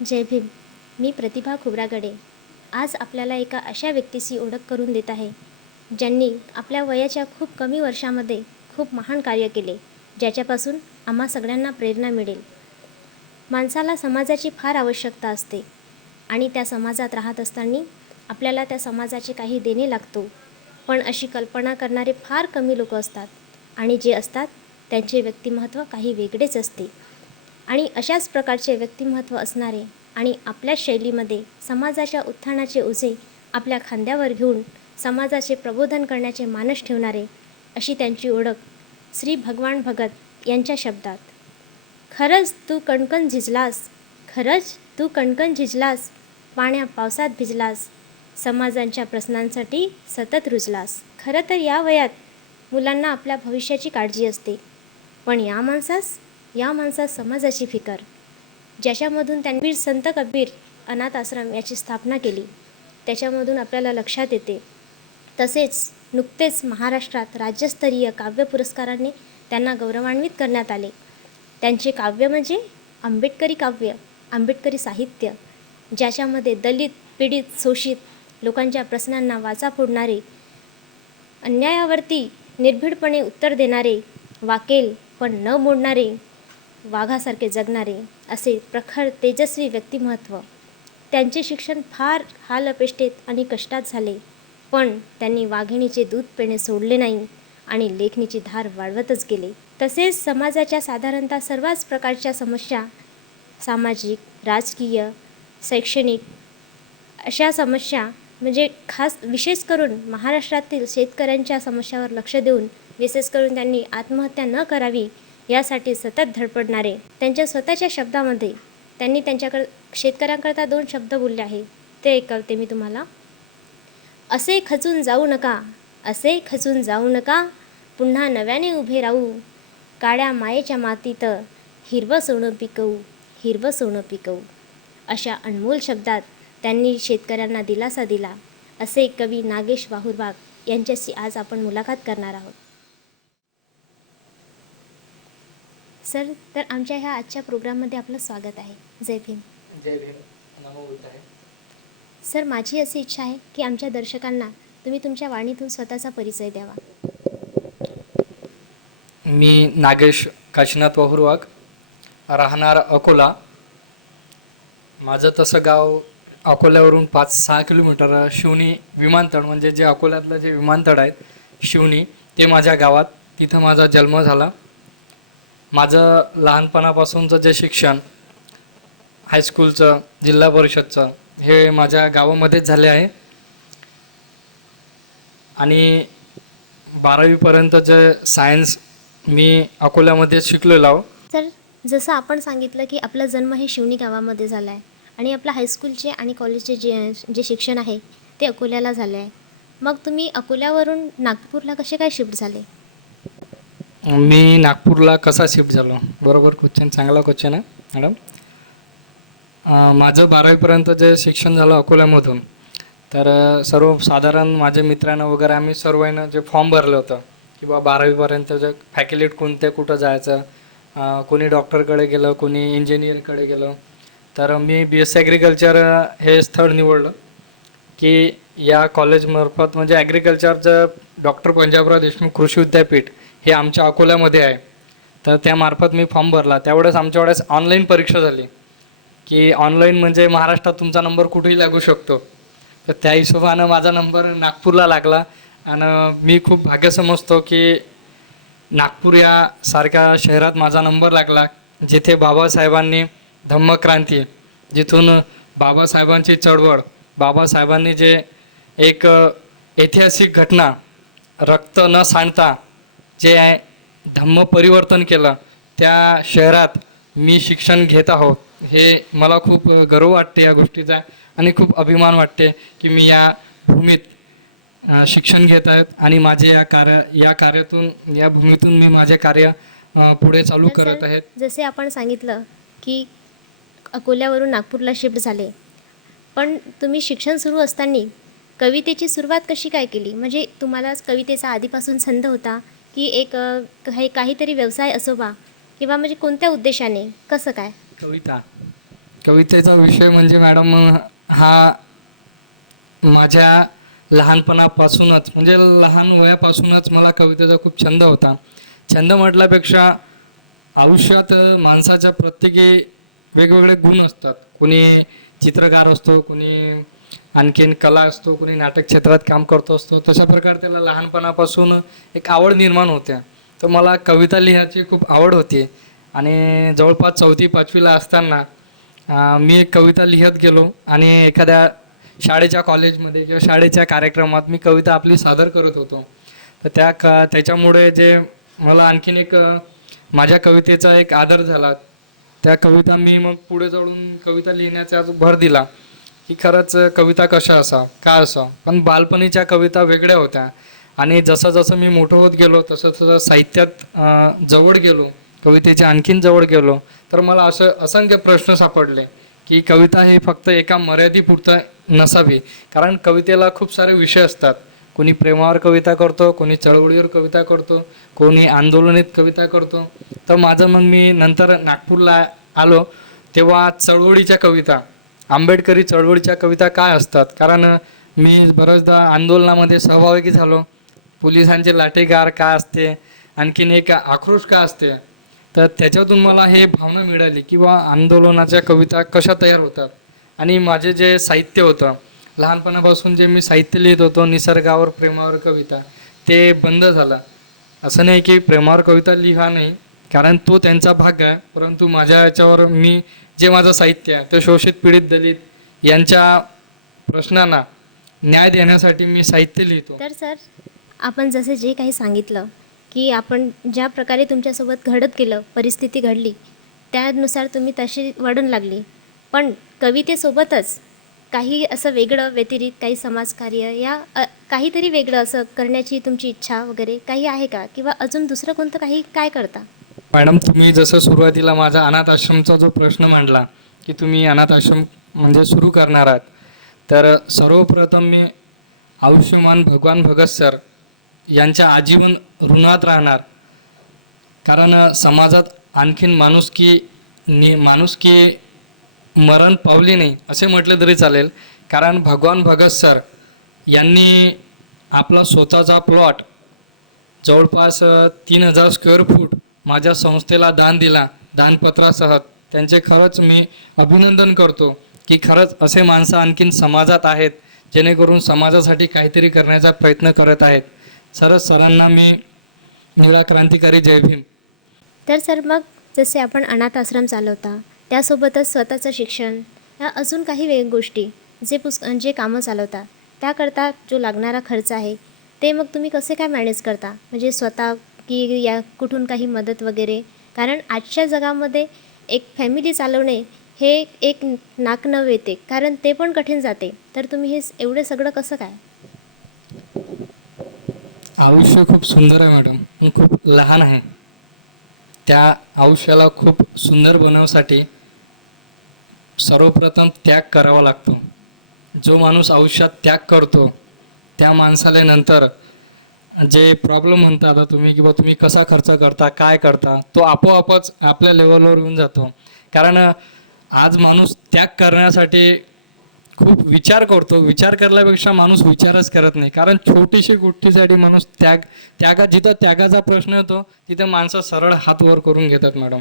जय भीम. मी प्रतिभा खोब्रागडे. आज आपल्याला एका अशा व्यक्तीची ओळख करून देत आहे, ज्यांनी आपल्या वयाच्या खूप कमी वर्षामध्ये खूप महान कार्य केले, ज्याच्यापासून आम्हा सगळ्यांना प्रेरणा मिळेल. माणसाला समाजाची फार आवश्यकता असते आणि त्या समाजात राहत असताना आपल्याला त्या समाजाचे काही देणे लागतो. पण अशी कल्पना करणारे फार कमी लोक असतात आणि जे असतात त्यांचे व्यक्तिमत्व काही वेगळेच असते. आणि अशाच प्रकारचे व्यक्तिमत्व असणारे आणि आपल्या शैलीमध्ये समाजाच्या उत्थानाचे ओझे आपल्या खांद्यावर घेऊन समाजाचे प्रबोधन करण्याचे मानस ठेवणारे, अशी त्यांची ओळख श्री भगवान भगत यांच्या शब्दात. खरंच तू कणकण झिजलास, खरंच तू कणकण झिजलास, पाण्या पावसात भिजलास, समाजांच्या प्रश्नांसाठी सतत रुजलास. खरं तर या वयात मुलांना आपल्या भविष्याची काळजी असते, पण या माणसास समाजाची फिकर, ज्याच्यामधून त्यांनी संत कबीर अनाथ आश्रम याची स्थापना केली, त्याच्यामधून आपल्याला लक्षात येते. तसेच नुकतेच महाराष्ट्रात राज्यस्तरीय काव्य पुरस्काराने त्यांना गौरवान्वित करण्यात आले. त्यांचे काव्य म्हणजे आंबेडकरी काव्य, आंबेडकरी साहित्य, ज्याच्यामध्ये दलित, पीडित, शोषित लोकांच्या प्रश्नांना वाचा फोडणारे, अन्यायावरती निर्भीडपणे उत्तर देणारे, वाकेल पण न मोडणारे, वाघासारखे जगणारे असे प्रखर तेजस्वी व्यक्तिमत्व. त्यांचे शिक्षण फार हालअपेष्टेत आणि कष्टात झाले, पण त्यांनी वाघिणीचे दूध पिणे सोडले नाही आणि लेखणीची धार वाढवतच गेले. तसेच समाजाच्या साधारणतः सर्वच प्रकारच्या समस्या, सामाजिक, राजकीय, शैक्षणिक अशा समस्या, म्हणजे खास विशेष करून महाराष्ट्रातील शेतकऱ्यांच्या समस्यावर लक्ष देऊन विशेष करून त्यांनी आत्महत्या न करावी यासाठी सतत धडपडणारे. त्यांच्या स्वतःच्या शब्दामध्ये त्यांनी शेतकऱ्यांकरता 2 शब्द बोलले आहे, ते ऐकवते मी तुम्हाला. असे खचून जाऊ नका, असे खचून जाऊ नका, पुन्हा नव्याने उभे राहू, काळ्या मायेच्या मातीत हिरवं सोनं पिकवू, हिरवं सोनं पिकवू. अशा अनमोल शब्दात त्यांनी शेतकऱ्यांना दिलासा दिला. असे कवी नागेश वाहुरबाग यांच्याशी आज आपण मुलाखत करणार आहोत. सर, तर आमच्या ह्या आजच्या प्रोग्राममध्ये आपलं स्वागत आहे. जय भीम. जय भीम. नमो बुद्धाय. सर, माझी अशी इच्छा आहे की आमच्या दर्शकांना तुम्ही तुमच्या वाणीतून स्वतःचा परिचय द्यावा. मी नागेश काशीनाथ वाहुरवाग, राहणार अकोला. माझं तसं गाव अकोल्यावरून 5-6 किलोमीटर शिवणी विमानतळ, म्हणजे जे अकोल्यातलं जे विमानतळ आहे शिवणी, ते माझ्या गावात, तिथं माझा जन्म झाला. माझं लहानपणापासूनचं जे शिक्षण हायस्कूलचं, जिल्हा परिषदचं, हे माझ्या गावामध्येच झाले आहे. आणि 12वीपर्यंत जे सायन्स मी अकोल्यामध्ये शिकलेलो आहो. सर, जसं आपण सांगितलं की आपला जन्म हे शिवणी गावामध्ये झाला आहे आणि आपलं हायस्कूलचे आणि कॉलेजचे जे शिक्षण आहे ते अकोल्याला झाले आहे. मग तुम्ही अकोल्यावरून नागपूरला कसे काय शिफ्ट झाले? मी नागपूरला कसा शिफ्ट झालो, बरोबर क्वेश्चन, चांगला क्वेश्चन आहे मॅडम. माझं 12वीपर्यंत जे शिक्षण झालं अकोल्यामधून, तर सर्व साधारण माझे मित्रांना वगैरे आम्ही सर्वांना जे फॉर्म भरलं होतं की बा 12वीपर्यंत जे फॅकल्टी कोणत्या कुठं जायचं, कोणी डॉक्टरकडे गेलं, कोणी इंजिनियरकडे गेलं. तर मी BSc ॲग्रिकल्चर हे स्थळ निवडलं की या कॉलेजमार्फत, म्हणजे ॲग्रिकल्चरचं डॉक्टर पंजाबराव देशमुख कृषी विद्यापीठ हे आमच्या अकोल्यामध्ये आहे. तर त्यामार्फत मी फॉर्म भरला. त्यावेळेस आमच्या वेळेस ऑनलाईन परीक्षा झाली की ऑनलाईन म्हणजे महाराष्ट्रात तुमचा नंबर कुठेही लागू शकतो. तर त्या हिशोबानं माझा नंबर नागपूरला लागला. आणि मी खूप भाग्य समजतो की नागपूर या सारख्या शहरात माझा नंबर लागला, जिथे बाबासाहेबांनी धम्मक्रांती, जिथून बाबासाहेबांची चळवळ, बाबासाहेबांनी जे एक ऐतिहासिक घटना रक्त न सांडता जे धम्म परिवर्तन केलं, त्या शहरात मी शिक्षण घेत आहोत. हे मला खूप गर्व वाटते या गोष्टीचा आणि खूप अभिमान वाटते की मी या भूमीत शिक्षण घेत आहेत आणि माझे या भूमीतून मी माझे कार्य पुढे चालू करत आहेत. जसे आपण सांगितलं की अकोल्यावरून नागपूरला शिफ्ट झाले, पण तुम्ही शिक्षण सुरू असताना कवितेची सुरुवात कशी काय केली? म्हणजे तुम्हाला कवितेचा आधीपासून छंद होता की एक काहीतरी व्यवसाय असो बा, किंवा म्हणजे कोणत्या उद्देशाने, कसं काय? कवितेचा विषय म्हणजे मॅडम हा माझ्या लहानपणापासूनच म्हणजे लहान वयापासूनच मला कवितेचा खूप छंद होता. छंद म्हटल्यापेक्षा आयुष्यात माणसाच्या प्रत्येकी वेगवेगळे गुण असतात. कोणी चित्रकार असतो, कोणी आणखीन कला असतो, कोणी नाटक क्षेत्रात काम करतो असतो. तशा प्रकारे त्याला लहानपणापासून एक आवड निर्माण होते. तर मला कविता लिहायची खूप आवड होती आणि जवळपास 4थी-5वीला असताना मी एक कविता लिहत गेलो आणि एखाद्या शाळेच्या कॉलेजमध्ये किंवा शाळेच्या कार्यक्रमात मी कविता आपली सादर करत होतो. तर त्याच्यामुळे जे मला आणखीन एक माझ्या कवितेचा एक आदर झाला. त्या कविता मी मग पुढे जाऊन कविता लिहिण्याचा भर दिला की खरंच कविता कशा असा का असा. पण बालपणीच्या कविता वेगळ्या होत्या आणि जसं जसं मी मोठं होत गेलो तसं तसं साहित्यात जवळ गेलो, कवितेच्या आणखीन जवळ गेलो, तर मला असंख्य प्रश्न सापडले की कविता हे फक्त एका मर्यादेपुरतं नसावी. कारण कवितेला खूप सारे विषय असतात. कोणी प्रेमावर कविता करतो, कोणी चळवळीवर कविता करतो, कोणी आंदोलनीत कविता करतो. तर मग मी नंतर नागपूरला आलो तेव्हा चळवळीच्या कविता, आंबेडकरी चळवळीच्या कविता काय असतात, कारण मी बऱ्याचदा आंदोलनामध्ये सहभागी झालो. पोलिसांचे लाठीमार काय असते, आणखीन एक आक्रोश का असते, तर त्याच्यातून मला हे भावना मिळाली की बा आंदोलनाच्या कविता कशा तयार होतात. आणि माझे जे साहित्य होतं लहानपणापासून जे मी साहित्य लिहित होतो निसर्गावर प्रेमावर कविता, ते बंद झालं. असं नाही की प्रेमावर कविता लिहा नाही, कारण तो त्यांचा भाग आहे, परंतु माझ्या याच्यावर मी जे माझं साहित्य आहे ते शोषित पीडित दलित यांच्या प्रश्नांना न्याय देण्यासाठी मी साहित्य लिहितो. तर सर, आपण जसे जे काही सांगितलं की आपण ज्या प्रकारे तुमच्यासोबत घडत गेलं, परिस्थिती घडली, त्यानुसार तुम्ही तशी वळण लागली. पण कवितेसोबतच काही असं वेगळं व्यतिरिक्त काही समाजकार्य या काहीतरी वेगळं असं करण्याची तुमची इच्छा वगैरे काही आहे का? किंवा अजून दुसरं कोणतं काही काय करता? मॅडम, तुम्ही जसं सुरुवातीला माझा अनाथ आश्रमचा जो प्रश्न मांडला की तुम्ही अनाथ आश्रम म्हणजे सुरू करणार आहात, तर सर्वप्रथम मी आयुष्यमान भगवान भगत सर यांच्या आजीवन ऋणात राहणार. कारण समाजात आणखीन माणुसकी मरण पावली नाही असे म्हटले तरी चालेल. कारण भगवान भगत सर यांनी आपला स्वतःचा प्लॉट जवळपास 3000 स्क्वेअर फूट माझ्या संस्थेला दान दिला, दानपत्रासह. त्यांचे खरंच मी अभिनंदन करतो की खरंच असे माणसं आणखीन समाजात आहेत जेणेकरून समाजासाठी काहीतरी करण्याचा प्रयत्न करत आहेत. सरांना मी निळा क्रांतिकारी जय भीम. तर सर, मग जसे आपण अनाथ आश्रम चालवता त्यासोबतच स्वतःचं शिक्षण या अजून काही गोष्टी जे कामं चालवता त्याकरता जो लागणारा खर्च आहे ते मग तुम्ही कसे काय मॅनेज करता? म्हणजे स्वतः की या कुठून काही मदत वगैरे? कारण आजच्या जगामध्ये एक फॅमिली चालवणे हे एक नाक नव येते, कारण ते पण कठीण जाते. तर तुम्ही हे एवढं सगळं कसं काय? आयुष्य खूप सुंदर आहे मॅडम, पण खूप लहान आहे. त्या आयुष्याला खूप सुंदर बनवण्यासाठी सर्वप्रथम त्याग करावा लागतो. जो माणूस आयुष्यात त्याग करतो त्या माणसाला नंतर जे प्रॉब्लेम म्हणता आता तुम्ही किंवा तुम्ही कसा खर्च करता काय करता तो आपोआपच आपल्या लेवलवर येऊन जातो. कारण आज माणूस त्याग करण्यासाठी खूप विचार करतो. विचार करण्यापेक्षा माणूस विचारच करत नाही. कारण छोटीशी गोष्टीसाठी माणूस जिथं त्यागाचा प्रश्न येतो तिथं माणसं सरळ हात वर करून घेतात मॅडम.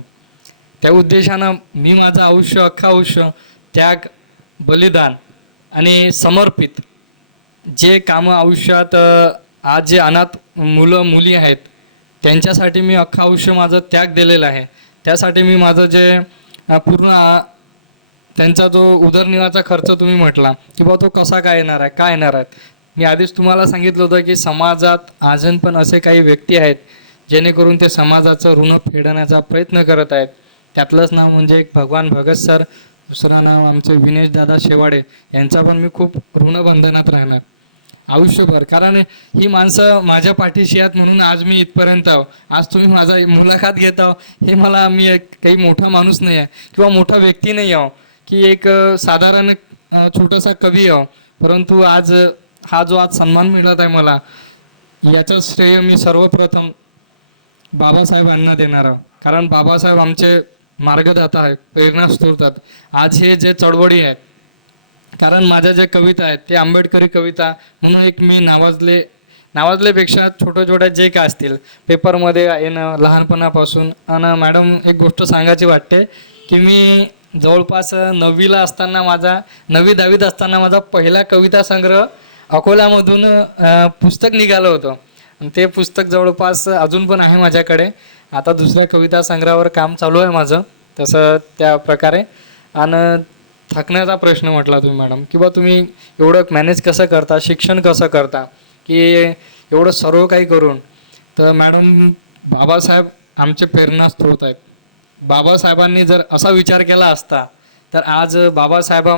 त्या उद्देशानं मी माझं अख्खं आयुष्य त्याग, बलिदान आणि समर्पित जे कामं आयुष्यात आज जे अनाथ मुलं मुली आहेत त्यांच्यासाठी मी अख्खं आयुष्य माझं त्याग दिलेलं आहे. त्यासाठी मी माझं जे पूर्ण त्यांचा जो उदरनिर्वाहाचा खर्च तुम्ही म्हटला की बा तो कसा काय येणार आहे काय येणार आहेत, मी आधीच तुम्हाला सांगितलं होतं की समाजात अजून पण असे काही व्यक्ती आहेत जेणेकरून ते समाजाचं ऋण फेडण्याचा प्रयत्न करत आहेत. त्यातलंच नाव म्हणजे एक भगवान भगत सर, दुसरं नाव आमचे विनेश दादा शेवाडे, यांचा पण मी खूप ऋणबंधनात राहणार आयुष्यभर. कारण ही माणसं माझ्या पाठीशी आहेत म्हणून आज मी इथपर्यंत आहो. आज तुम्ही माझा मुलाखत घेत आहो हे मला मी एक काही मोठा माणूस नाही आहे किंवा मोठा व्यक्ती नाही आहो की एक साधारण छोटासा कवी आहो, परंतु आज हा जो आज सन्मान मिळत आहे मला याचं श्रेय मी सर्वप्रथम बाबासाहेबांना देणार आहो. कारण बाबासाहेब आमचे मार्गदाता आहे, प्रेरणा स्रोतात. आज हे जे चळवळी आहेत, कारण माझ्या ज्या कविता आहेत ते आंबेडकरी कविता म्हणून एक मी नावाजलेपेक्षा छोट्या छोट्या जे काय असतील पेपरमध्ये येणं लहानपणापासून. आणि मॅडम एक गोष्ट सांगायची वाटते की मी जवळपास 9वीला असताना माझा 9वी-10वीत असताना माझा पहिला कविता संग्रह अकोल्यामधून पुस्तक निघालं होतं. आणि ते पुस्तक जवळपास अजून पण आहे माझ्याकडे. आता दुसऱ्या कविता संग्रहावर काम चालू आहे माझं तसं त्या प्रकारे. आणि थकण्याचा प्रश्न म्हटला तुम्ही मॅडम, किंवा तुम्ही एवढं मॅनेज कसं करता, शिक्षण कसं करता की एवढं सर्व काही करून. तर मॅडम, बाबासाहेब आमचे प्रेरणास्रोत आहेत. बाबासाहेबांनी जर असा विचार केला असता तर आज बाबासाहेब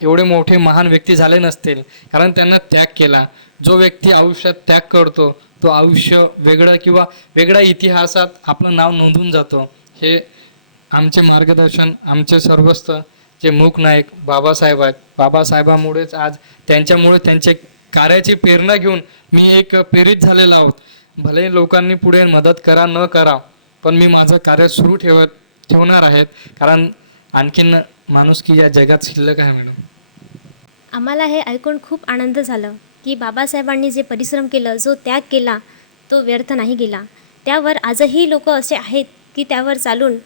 एवढे मोठे महान व्यक्ती झाले नसतील, कारण त्यांना त्याग केला. जो व्यक्ती आयुष्यात त्याग करतो तो आयुष्य वेगळं किंवा वेगळ्या इतिहासात आपलं नाव नोंदून जातं. हे आमचे मार्गदर्शन, आमचे सर्वस्व जे मूकनायक बाबासाहेब आहेत. बाबासाहेबामुळेच आज त्यांच्यामुळे त्यांचे कार्याची प्रेरणा घेऊन मी एक प्रेरित झालेलो आहोत. भले लोकांनी पुढे मदत करा न करा, पण मी माझं कार्य सुरू ठेवणार आहेत, कारण आणखीन माणुसकी या जगात शिल्लक आहे मॅडम. आम्हाला हे ऐकून खूप आनंद झाला की बाबासाहेबांनी जे परिश्रम केलं, जो त्याग केला तो व्यर्थ नाही गेला. त्यावर आजही लोक असे आहेत की त्यावर चालून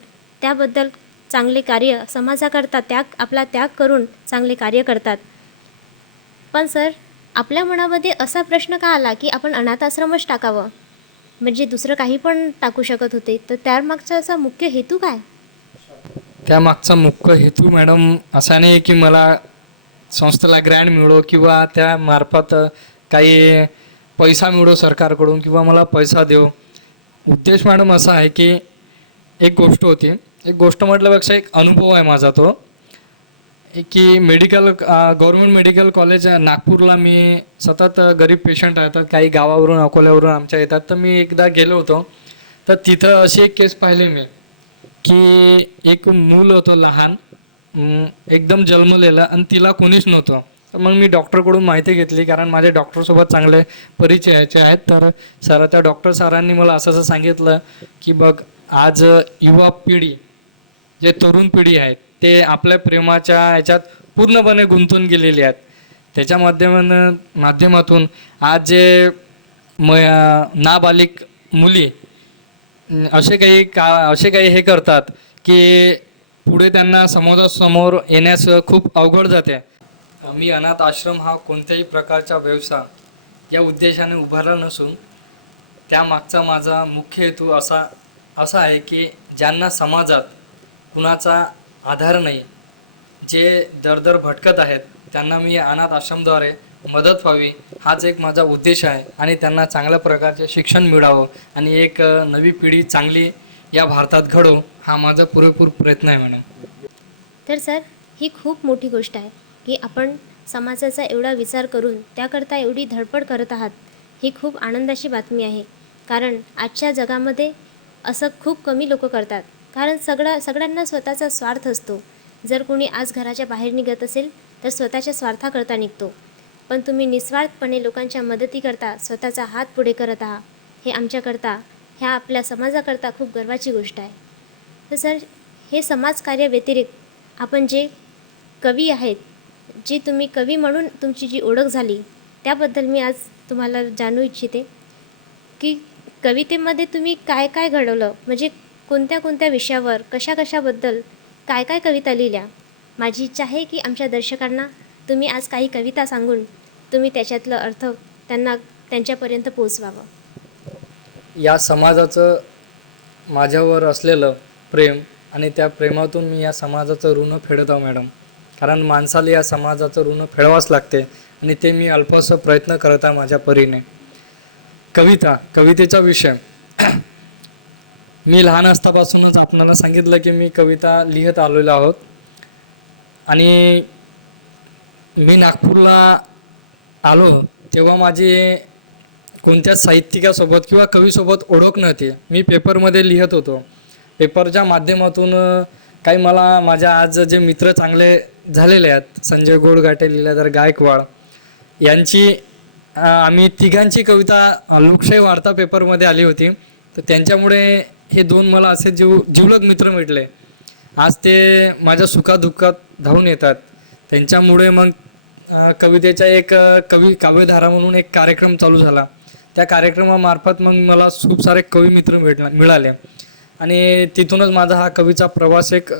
त्याबद्दल चांगले कार्य समाजाकरता आपला त्याग करून चांगले कार्य करतात. पण सर, आपल्या मनामध्ये असा प्रश्न का आला की आपण अनाथाश्रमच टाकावं? म्हणजे दुसरं काही पण टाकू शकत होते, तर त्यामागचा असा मुख्य हेतू काय? त्यामागचा मुख्य हेतू मॅडम असा नाही की मला संस्थेला ग्रँड मिळो किंवा त्यामार्फत काही पैसा मिळो सरकारकडून किंवा मला पैसा देऊ. उद्देश मॅडम असा आहे की एक गोष्ट होती, एक गोष्ट म्हटल्यापेक्षा एक अनुभव आहे माझा तो, की गव्हर्नमेंट मेडिकल कॉलेज नागपूरला मी सतत गरीब पेशंट राहतात, काही गावावरून अकोल्यावरून आमच्या येतात. तर मी एकदा गेलो होतो, तर तिथं अशी एक केस पाहिली मी की एक मूल होतं लहान, एकदम जन्मलेलं, आणि तिला कोणीच नव्हतं. तर मग मी डॉक्टरकडून माहिती घेतली, कारण माझे डॉक्टरसोबत चांगले परिचयाचे आहेत. तर त्या डॉक्टर सरांनी मला असं सांगितलं की बघ, आज युवा पिढी, जे तरुण पिढी आहेत ते आपल्या प्रेमाच्या ह्याच्यात पूर्णपणे गुंतून गेलेले आहेत. त्याच्या माध्यमातून आज जे नाबालिग मुली असे काही हे करतात की पुढे त्यांना समाजासमोर येण्यास खूप अवघड जाते. मी अनाथ आश्रम हा कोणत्याही प्रकारचा व्यवसाय या उद्देशाने उभारला नसून त्यामागचा माझा मुख्य हेतू असा आहे की ज्यांना समाजात कुणाचा आधार नाही, जे दरदर भटकत आहेत, त्यांना मी अनाथ आश्रमद्वारे मदत व्हावी, हाच एक माझा उद्देश आहे. आणि त्यांना चांगल्या प्रकारचे शिक्षण मिळावं आणि एक नवी पिढी चांगली या भारतात घडो, हा माझा पुरेपूर प्रयत्न आहे मॅडम. तर सर, ही खूप मोठी गोष्ट आहे की आपण समाजाचा एवढा विचार करून त्याकरता एवढी धडपड करत आहात. ही खूप आनंदाची बातमी आहे, कारण आजच्या जगामध्ये असं खूप कमी लोक करतात. कारण सगळ्यांना स्वतःचा स्वार्थ असतो. जर कोणी आज घराच्या बाहेर निघत असेल तर स्वतःच्या स्वार्थाकरता निघतो, पण तुम्ही निस्वार्थपणे लोकांच्या मदतीकरता स्वतःचा हात पुढे करत आहात. हे आमच्याकरता, ह्या आपल्या समाजाकरता खूप गर्वाची गोष्ट आहे. तर सर, हे समाजकार्य व्यतिरिक्त आपण जे कवी आहेत, जी तुम्ही कवी म्हणून तुमची जी ओळख झाली, त्याबद्दल मी आज तुम्हाला जाणू इच्छिते की कवितेमध्ये तुम्ही काय काय घडवलं, म्हणजे कोणत्या विषयावर, कशाबद्दल काय कविता लिहिल्या. माझी इच्छा आहे की आमच्या दर्शकांना तुम्ही आज काही कविता सांगून तुम्ही त्याच्यातलं अर्थ त्यांच्यापर्यंत पोहोचवावं. या समाजाचं माझ्यावर असलेलं प्रेम आणि त्या प्रेमातून मी या समाजाचं ऋण फेडत आहो मॅडम, कारण माणसाला या समाजाचं ऋण फेडावंच लागते आणि ते मी अल्पसं प्रयत्न करत आहे माझ्या परीने. कवितेचा विषय मी लहान असतापासूनच आपणाला सांगितलं की मी कविता लिहित आलेलो आहोत. आणि मी नागपूरला आलो तेव्हा माझी कोणत्याच साहित्यिकासोबत किंवा कवीसोबत ओळख नव्हती. मी पेपरमध्ये लिहित होतो. पेपरच्या माध्यमातून काही मला माझ्या आज जे मित्र चांगले झालेले आहेत, संजय गोडघाटे, लीलाधर गायकवाड यांची आम्ही तिघांची कविता लोकशाही वार्ता पेपरमध्ये आली होती. तर त्यांच्यामुळे हे दोन मला असे जिवलग मित्र भेटले. आज ते माझ्या सुखादुःखात धावून येतात. त्यांच्यामुळे मग कवितेचा एक कवी काव्यधारा म्हणून एक कार्यक्रम चालू झाला. त्या कार्यक्रमामार्फत मग मला खूप सारे कवी मित्र मिळाले आणि तिथूनच माझा हा कवीचा प्रवास एक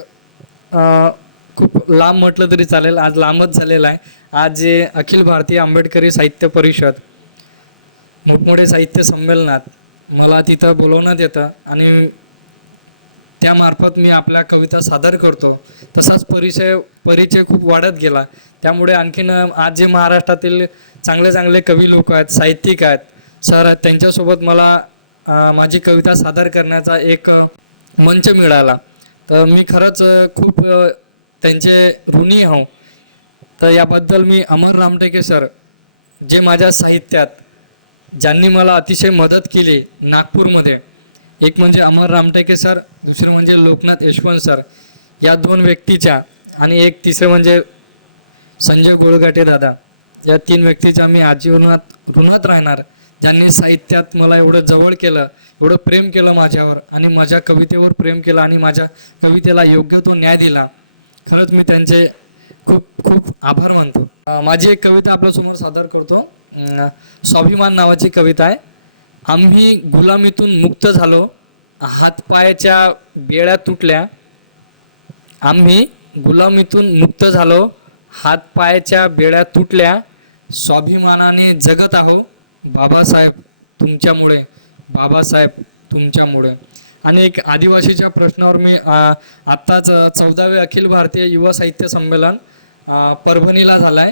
खूप लांब म्हटलं तरी चालेल, आज लांबच झालेला आहे. आज जे अखिल भारतीय आंबेडकरी साहित्य परिषद मोठमोठे साहित्य संमेलनात मला तिथं बोलवण्यात येतं आणि त्यामार्फत मी आपल्या कविता सादर करतो. तसाच परिचय खूप वाढत गेला. त्यामुळे आणखीन आज जे महाराष्ट्रातील चांगले चांगले कवी लोक आहेत, साहित्यिक आहेत, सर आहेत, त्यांच्यासोबत मला माझी कविता सादर करण्याचा एक मंच मिळाला. तर मी खरंच खूप त्यांचे ऋणी आहो. तर याबद्दल मी अमर रामटेके सर, जे माझ्या साहित्यात ज्यांनी मला अतिशय मदत केली नागपूरमध्ये, एक म्हणजे अमर रामटेके सर, दुसरे म्हणजे लोकनाथ यशवंत सर, या 2 व्यक्तीच्या, आणि एक तिसरे म्हणजे संजय गोळगाटे दादा, या 3 व्यक्तीच्या मी आजीवनात ऋणात राहणार, ज्यांनी साहित्यात मला एवढं जवळ केलं, एवढं प्रेम केलं माझ्यावर आणि माझ्या कवितेवर प्रेम केलं आणि माझ्या कवितेला योग्य तो न्याय दिला. खरंच मी त्यांचे खूप खूप आभार मानतो. माझी एक कविता आपल्यासमोर सादर करतो. स्वाभिमान नावाची कविता आहे. आम्ही गुलामीतून मुक्त झालो, हातपायाच्या बेड्या तुटल्या. आम्ही गुलामीतून मुक्त झालो, हातपायाच्या बेड्या तुटल्या. स्वाभिमानाने जगत आहो, बाबासाहेब तुमच्यामुळे, बाबासाहेब तुमच्यामुळे. आणि एक आदिवासीच्या प्रश्नावर मी आत्ताच 14वे अखिल भारतीय युवा साहित्य संमेलन परभणीला झाला आहे.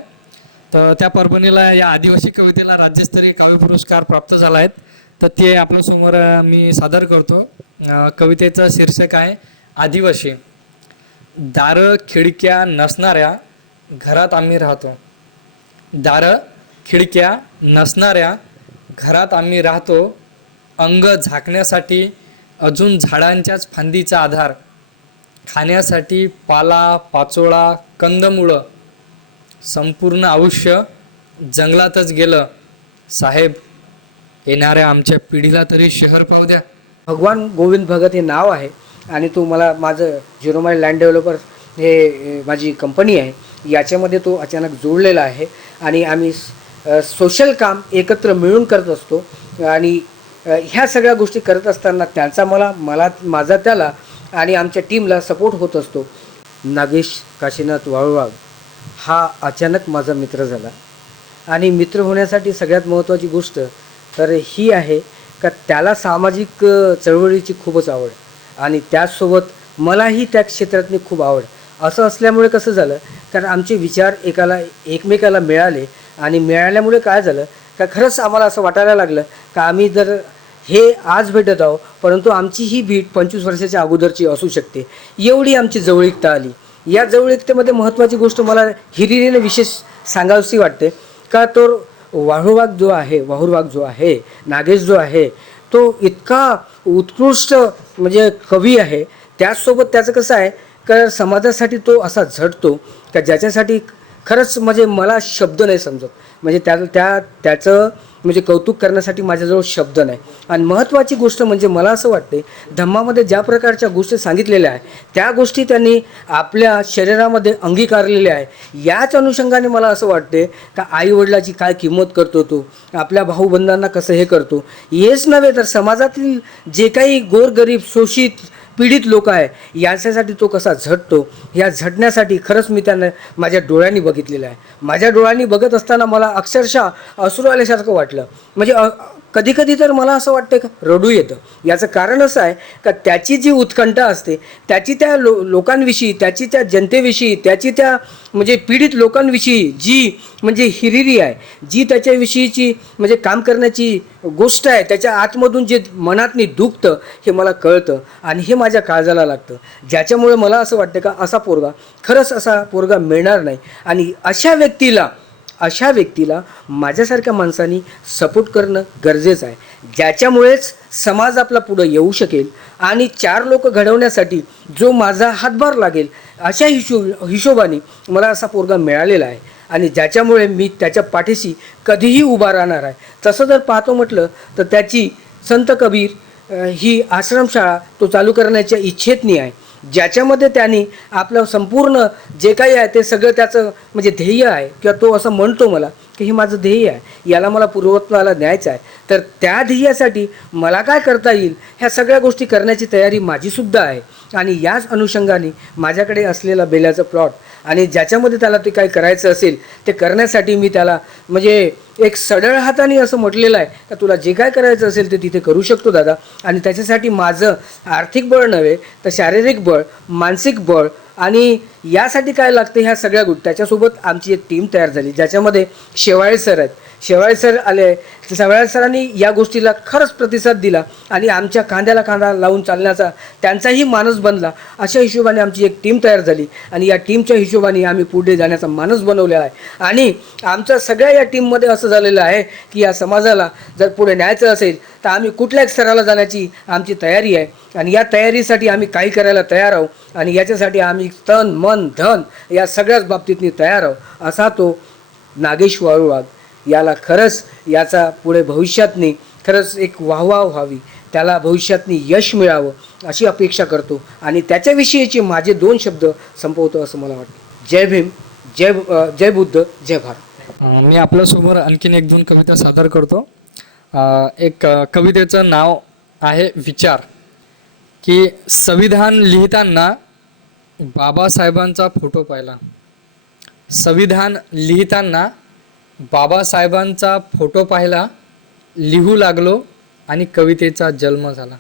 तर त्या परभणीला या आदिवासी कवितेला राज्यस्तरीय काव्य पुरस्कार प्राप्त झाला आहेत. तर ते आपल्यासमोर मी सादर करतो. कवितेचं शीर्षक आहे आदिवासी. दारं खिडक्या नसणाऱ्या घरात आम्ही राहतो. दारं खिडक्या नसणाऱ्या घरात आम्ही राहतो. अंग झाकण्यासाठी अजून झाडांच्याच फांदीचा आधार. खाण्यासाठी पाला पाचोळा कंदमुळं. संपूर्ण आयुष्य जंगलातच गेलं. साहेब, येणाऱ्या आमच्या पिढीला तरी शहर पाहू द्या. भगवान गोविंद भगत हे नाव आहे आणि तो मला माझं 0 माईल लँड डेव्हलपर हे माझी कंपनी आहे, याच्यामध्ये तो अचानक जोडलेला आहे आणि आम्ही सोशल काम एकत्र मिळून करत असतो. आणि ह्या सगळ्या गोष्टी करत असताना त्यांचा माझा त्याला आणि आमच्या टीमला सपोर्ट होत असतो. नागेश काशीनाथ वाळवाग हा अचानक माझा मित्र झाला आणि मित्र होण्यासाठी सगळ्यात महत्त्वाची गोष्ट तर ही आहे का त्याला सामाजिक चळवळीची खूपच आवड आणि त्याचसोबत मलाही त्या क्षेत्रातली खूप आवड. असं असल्यामुळे कसं झालं, कारण आमचे विचार एकमेकाला मिळाले आणि मिळाल्यामुळे काय झालं का खरंच आम्हाला असं वाटायला लागलं का आम्ही जर हे आज भेटत आहोत, परंतु आमची ही भेट 25 वर्षाच्या अगोदरची असू शकते, एवढी आमची जवळीकता आली. या जवळीकतेमध्ये महत्त्वाची गोष्ट मला हिरिरीने विशेष सांगावीशी वाटते का तो वाहुरवाग जो आहे, नागेश जो आहे, तो इतका उत्कृष्ट म्हणजे कवी आहे. त्याचसोबत त्याचं कसं आहे का समाजासाठी तो असा झटतो का ज्याच्यासाठी खरंच म्हणजे मला शब्द नाही समजत. म्हणजे त्याचं म्हणजे कौतुक करण्यासाठी माझ्याजवळ शब्द नाही. आणि महत्त्वाची गोष्ट म्हणजे मला असं वाटते धम्मामध्ये ज्या प्रकारच्या गोष्टी सांगितलेल्या आहे त्या गोष्टी त्यांनी आपल्या शरीरामध्ये अंगीकारलेल्या आहे. याच अनुषंगाने मला असं वाटते का आईवडिलाची काय किंमत करतो तो, आपल्या भाऊबंधांना कसं हे करतो, हेच नव्हे तर समाजातील जे काही गोरगरीब शोषित पीडित लोक आहे याच्यासाठी तो कसा झटतो, या झटण्यासाठी खरंच मी त्यांना माझ्या डोळ्यांनी बघितलेलं आहे. माझ्या डोळ्यांनी बघत असताना मला अक्षरशः अश्रू आल्यासारखं वाटलं. म्हणजे कधी कधी तर मला असं वाटतं का रडू येतं. याचं कारण असं आहे का त्याची जी उत्कंठा असते, त्याची त्या लोकांविषयी, त्याची त्या जनतेविषयी, त्याची त्या म्हणजे पीडित लोकांविषयी जी म्हणजे हिरिरी आहे, जी त्याच्याविषयीची म्हणजे काम करण्याची गोष्ट आहे, त्याच्या आतमधून जे मनातनी दुखतं हे मला कळतं आणि हे माझ्या काळजाला लागतं. ज्याच्यामुळे मला असं वाटतं का असा पोरगा मिळणार नाही. आणि अशा व्यक्तीला माझ्यासारख्या माणसांनी सपोर्ट करणं गरजेचं आहे, ज्याच्यामुळेच समाज आपला पुढं येऊ शकेल आणि 4 लोक घडवण्यासाठी जो माझा हातभार लागेल अशा हिशोबाने मला असा पोरगा मिळालेला आहे आणि ज्याच्यामुळे मी त्याच्या पाठीशी कधीही उभा राहणार आहे. तसं जर पाहतो म्हटलं तर त्याची संत कबीर ही आश्रमशाळा तो चालू करण्याच्या इच्छेतनी आहे ज्याच्यामध्ये त्यांनी आपलं संपूर्ण जे काही आहे ते सगळं त्याचं म्हणजे ध्येय आहे, किंवा तो असं म्हणतो मला की हे माझं ध्येय आहे, याला मला पूर्वत्वाला न्यायचं आहे. तर त्या ध्येयासाठी मला काय करता येईल ह्या सगळ्या गोष्टी करण्याची तयारी माझीसुद्धा आहे. आणि याच अनुषंगाने माझ्याकडे असलेला बेल्याचं प्लॉट आणि ज्याच्यामध्ये त्याला ते काय करायचं असेल ते करण्यासाठी मी त्याला म्हणजे एक सढळ हाताने असं म्हटलेलं आहे का तुला जे काय करायचं असेल ते तिथे करू शकतो दादा. आणि त्याच्यासाठी माझं आर्थिक बळ नव्हे तर शारीरिक बळ, मानसिक बळ आणि यासाठी काय लागते ह्या सगळ्या गोष्टी. त्याच्यासोबत आमची एक टीम तयार झाली ज्याच्यामध्ये शेवाळे सर आहेत. शेवाळे सर आले, शेवाळे सरांनी या गोष्टीला खरंच प्रतिसाद दिला आणि आमच्या खांद्याला खांदा लावून चालण्याचा त्यांचाही मानस बनला. अशा हिशोबाने आमची एक टीम तयार झाली आणि या टीमच्या हिशोबाने आम्ही पुढे जाण्याचा मानस बनवलेला आहे. आणि आमच्या सगळ्या या टीममध्ये असं झालेलं आहे की या समाजाला जर पुढे न्यायचं असेल तर आम्ही कुठल्याच स्तराला जाण्याची आमची तयारी आहे. आणि या तयारीसाठी आम्ही काही करायला तयार आहोत आणि याच्यासाठी आम्ही तन मन धन या सगळ्याच बाबतीतनी तयार आहोत. असा तो नागेश वाळूवाघ. याला खरंच याचा पुढे भविष्यातनी खरंच एक वाहवा व्हावी, त्याला भविष्यातनी यश मिळावं अशी अपेक्षा करतो आणि त्याच्याविषयीचे माझे 2 शब्द संपवतो असं मला वाटतं. जय भीम, जय बुद्ध, जय भारत. मी आपल्यासमोर आणखीन 1-2 कविता सादर करतो. एक कवितेचं नाव आहे विचार. की संविधान लिहिताना बाबासाहेबांचा फोटो पाहिला. संविधान लिहिताना बाबासाहेबांचा फोटो पाहिला, लिहू लागलो आणि कवितेचा जन्म झाला.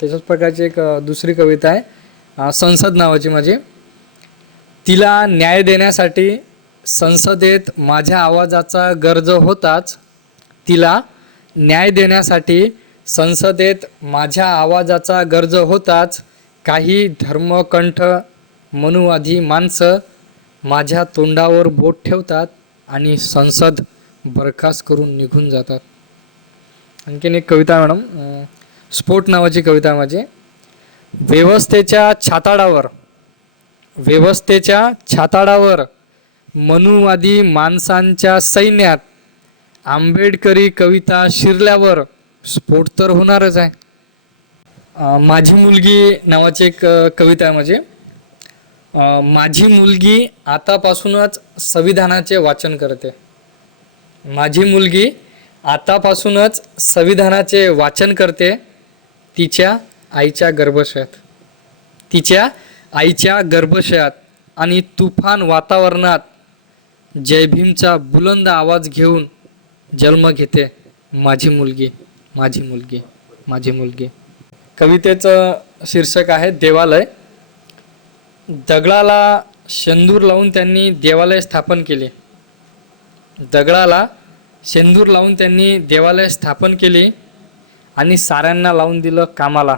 त्याच्याच प्रकारची एक दुसरी कविता आहे संसद नावाची माझी. तिला न्याय देण्यासाठी संसदेत माझ्या आवाजाचा गरज होताच. तिला न्याय देण्यासाठी संसदेत माझ्या आवाजाचा गरज होताच. काही धर्मकंठ मनुवादी माणसं माझ्या तोंडावर बोट ठेवतात आणि संसद बरखास्त करून निघून जातात. आणखीन एक कविता मॅडम, स्फोट नावाची कविता आहे माझी. व्यवस्थेच्या छाताडावर मनुवादी माणसांच्या सैन्यात आंबेडकरी कविता शिरल्यावर स्फोट तर होणारच आहे. माझी मुलगी नावाची एक कविता आहे माझी. माझी मुलगी आतापासूनच संविधानाचे वाचन करते. माझी मुलगी आतापासूनच संविधानाचे वाचन करते. तिच्या आईच्या गर्भाशयात आणि तुफान वातावरणात जय भीमचा बुलंद आवाज घेऊन जन्म घेते. माझी मुलगी, माझी मुलगी, माझी मुलगी. कवितेचं शीर्षक आहे देवालय. दगडाला शेंदूर लावून त्यांनी देवालय स्थापन केले. दगडाला शेंदूर लावून त्यांनी देवालय स्थापन केले आणि साऱ्यांना लावून दिलं कामाला.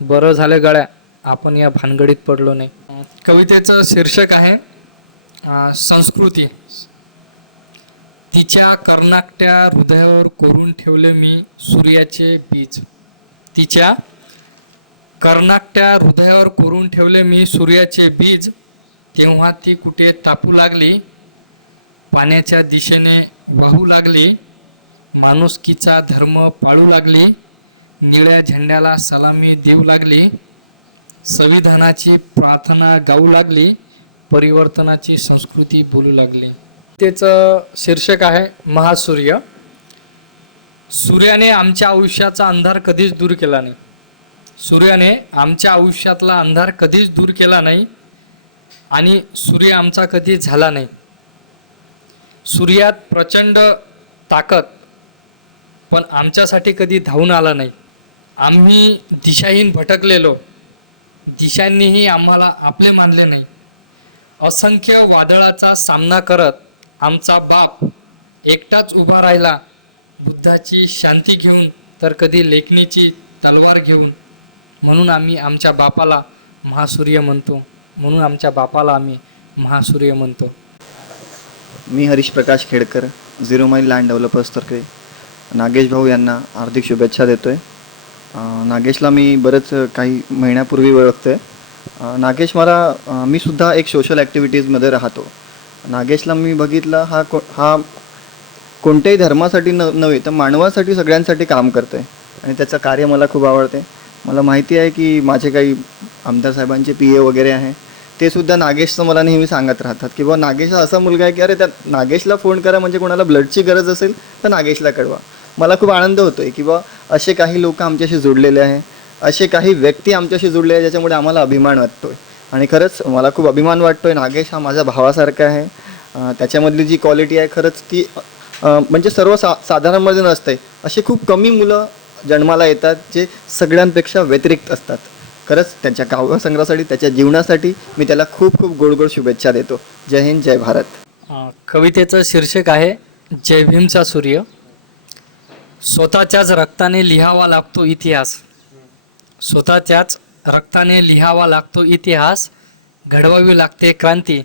बरं झालं गळ्या आपण या भानगडीत पडलो नाही. कवितेचं शीर्षक आहे संस्कृती. तिच्या कर्नाकट्या हृदयावर कोरून ठेवले मी सूर्याचे बीज. तिच्या कर्नाकट्या हृदयावर कोरून ठेवले मी सूर्याचे बीज. तेव्हा ती कुठे तापू लागली, पाण्याच्या दिशेने वाहू लागली. माणुसकीचा धर्म पाळू लागली, निळ्या झेंड्याला सलामी देऊ लागली. संविधानाची प्रार्थना गाऊ लागली, परिवर्तनाची संस्कृती बोलू लागली. त्याचं शीर्षक आहे महासूर्य. सूर्याने आमच्या आयुष्याचा अंधार कधीच दूर केला नाही. सूर्याने आमच्या आयुष्यातला अंधार कधीच दूर केला नाही आणि सूर्य आमचा कधी झाला नाही. सूर्यात प्रचंड ताकद, पण आमच्यासाठी कधी धावून आला नाही. आम्ही दिशाहीन भटकलेलो, दिशांनीही आम्हाला आपले मानले नाही. असंख्य वादळाचा सामना करत आमचा बाप एकटाच उभा राहिला, बुद्धाची शांती घेऊन तर कधी लेखणीची तलवार घेऊन. म्हणून आम्ही आमच्या बापाला महासूर्य म्हणतो. म्हणून आमच्या बापाला आम्ही महासूर्य म्हणतो. मी हरीश प्रकाश खेडकर, 0 माईल लँड डेव्हलपर्सतर्फे नागेश भाऊ यांना हार्दिक शुभेच्छा देतो आहे. नागेशला मी बरेच काही महिन्यापूर्वी ओळखतो आहे. नागेश मी सुद्धा एक सोशल ॲक्टिव्हिटीजमध्ये राहतो. नागेशला मी बघितलं हा कोणत्याही धर्मासाठी नव्हे तर मानवासाठी सगळ्यांसाठी काम करतो आहे आणि त्याचं कार्य मला खूप आवडते. मला माहिती आहे की माझे काही आमदार साहेबांचे PA वगैरे आहे, ते सुद्धा नागेशचं मला नेहमी सांगत राहतात की बुवा नागेश हा असा मुलगा आहे की अरे त्या नागेशला फोन करा, म्हणजे कोणाला ब्लडची गरज असेल तर नागेशला कळवा. मला खूप आनंद होतो आहे की बुवा असे काही लोक आमच्याशी जुडलेले आहे, असे काही व्यक्ती आमच्याशी जुडले आहे, ज्याच्यामुळे आम्हाला अभिमान वाटतो आहे. आणि खरंच मला खूप अभिमान वाटतो आहे. नागेश हा माझ्या भावासारखा आहे. त्याच्यामधली जी क्वालिटी आहे खरंच ती म्हणजे साधारणमध्ये नसते. असे खूप कमी मुलं जन्माला येतात जे सगळ्यांपेक्षा व्यतिरिक्त असतात. खरंच त्यांच्या काव्यसंग्रहासाठी, त्याच्या जीवनासाठी मी त्याला खूप खूप गोड गोड शुभेच्छा देतो. जय हिंद, जय भारत. कवितेचं शीर्षक आहे जय भीमचा सूर्य. स्वतःच्याच रक्ताने लिहावा लागतो इतिहास, स्वतःच्याच रक्ताने लिहावा लागतो इतिहास, घडवावी लागते क्रांती,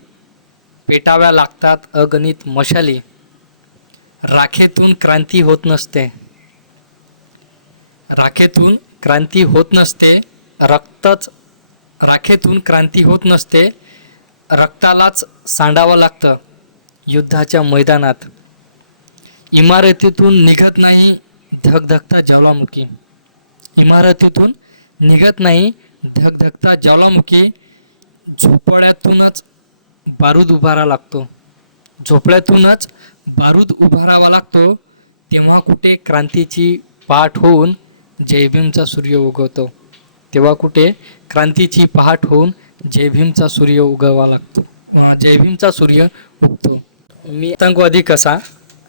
पेटाव्या लागतात अगणित मशाली. राखेतून क्रांती होत नसते, राखेतून क्रांती होत नसते, राखेतून क्रांती होत नसते, रक्तालाच सांडावं लागतं युद्धाच्या मैदानात. इमारतीतून निघत नाही धगधगता ज्वालामुखी, इमारतीतून निघत नाही धगधगता ज्वालामुखी, झोपड्यातूनच बारूद उभारावा लागतो, झोपड्यातूनच बारूद उभारावा लागतो. तेव्हा कुठे क्रांतीची पहाट होऊन जय भीमचा सूर्य उगवतो, तेव्हा कुठे क्रांतीची पहाट होऊन जय भीमचा सूर्य उगवावा लागतो, जय भीमचा सूर्य उगतो. मी आतंकवादी कसा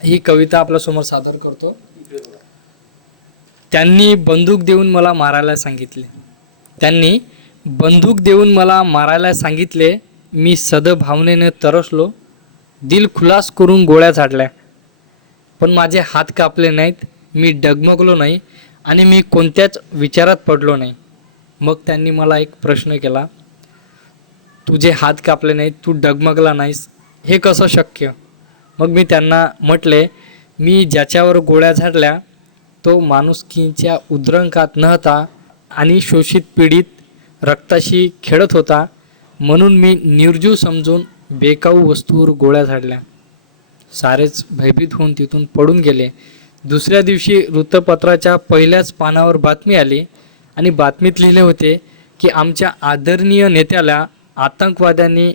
ही कविता आपल्यासमोर सादर करतो. त्यांनी बंदूक देऊन मला मारायला सांगितले, त्यांनी बंदूक देऊन मला मारायला सांगितले. मी सद्भावनेने तरसलो, दिल खुलास करून गोळ्या झाडल्या, पण माझे हात कापले नाहीत, मी डगमगलो नाही आणि मी कोणत्याच विचारात पडलो नाही. मग त्यांनी मला एक प्रश्न केला, तुझे हात कापले नाहीत, तू डगमगला नाहीस, हे कसं शक्य? मग मी त्यांना म्हटले, मी ज्याच्यावर गोळ्या झाडल्या तो माणुसकीच्या उद्रंकात नव्हता आणि शोषित पीडित रक्ताशी खेळत होता, म्हणून मी निर्जीव समजून बेकाऊ वस्तूवर गोळ्या झाडल्या. सारेच भयभीत होऊन तिथून पडून गेले. दुसऱ्या दिवशी वृत्तपत्राच्या पहिल्याच पानावर बातमी आली आणि बातमीत लिहिले होते की आमच्या आदरणीय नेत्याला आतंकवाद्यांनी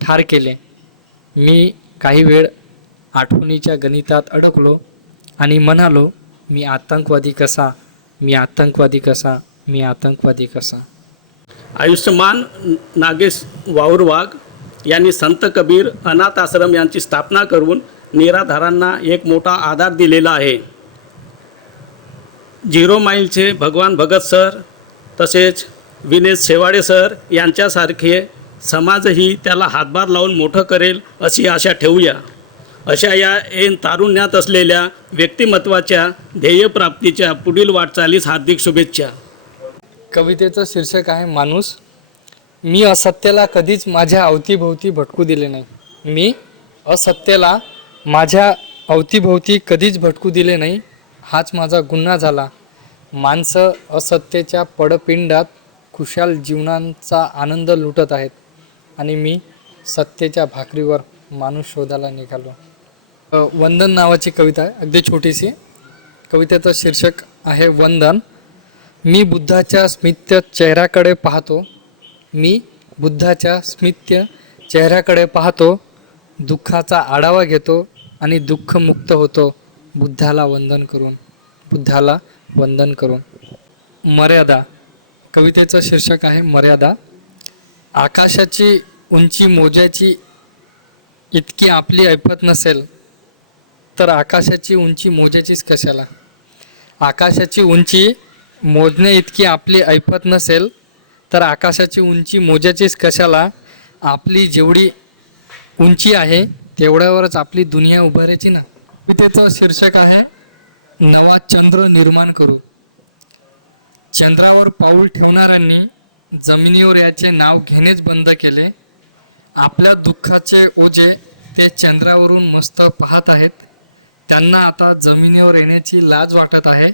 ठार केले. मी काही वेळ आठवणीच्या गणितात अडकलो आणि म्हणालो, मी आतंकवादी कसा, मी आतंकवादी कसा, मी आतंकवादी कसा. आयुष्यमान नागेश वाऊरवाघ यांनी संत कबीर अनाथ आश्रम यांची स्थापना करून निराधारांना एक मोठा आधार दिलेला आहे. 0 माईलचे भगवान भगत सर तसेच विनेश शेवाळे सर यांच्यासारखे समाजही त्याला हातभार लावून मोठं करेल अशी आशा ठेवूया. अशा या ऐन तारुण्यात असलेल्या व्यक्तिमत्वाच्या ध्येयप्राप्तीच्या पुढील वाटचालीस हार्दिक शुभेच्छा. कवितेचं शीर्षक आहे माणूस. मी असत्याला कधीच माझ्या अवतीभोवती भटकू दिले नाही, मी असत्याला माझ्या अवतीभोवती कधीच भटकू दिले नाही, हाच माझा गुन्हा झाला. माणसं असत्याच्या पडपिंडात खुशाल जीवनांचा आनंद लुटत आहेत आणि मी सत्तेच्या भाकरीवर माणूस शोधायला निघालो. वंदन नावाची कविता आहे, अगदी छोटीशी. कवितेचं शीर्षक आहे वंदन. मी बुद्धाच्या स्मित्य चेहऱ्याकडे पाहतो, मी बुद्धाच्या स्मित्य चेहऱ्याकडे पाहतो, दुःखाचा आढावा घेतो आणि दुःखमुक्त होतो बुद्धाला वंदन करून, बुद्धाला वंदन करून. मर्यादा. कवितेचं शीर्षक आहे मर्यादा. आकाशाची उंची मोजायची इतकी आपली ऐपत नसेल तर आकाशाची उंची मोजायचीच कशाला. आकाशाची उंची मोजणे इतकी आपली ऐपत नसेल तर आकाशाची उंची मोजायचीच कशाला. आपली जेवढी उंची आहे तेवढ्यावरच आपली दुनिया उभारायची ना. कवितेचं शीर्षक आहे नवा चंद्र निर्माण करू. चंद्रावर पाऊल ठेवणाऱ्यांनी जमिनीवर याचे नाव घेणेच बंद केले. आपल्या दुःखाचे ओझे ते चंद्रावरून मस्त पाहत आहेत. त्यांना आता जमिनीवर येण्याची लाज वाटत आहे.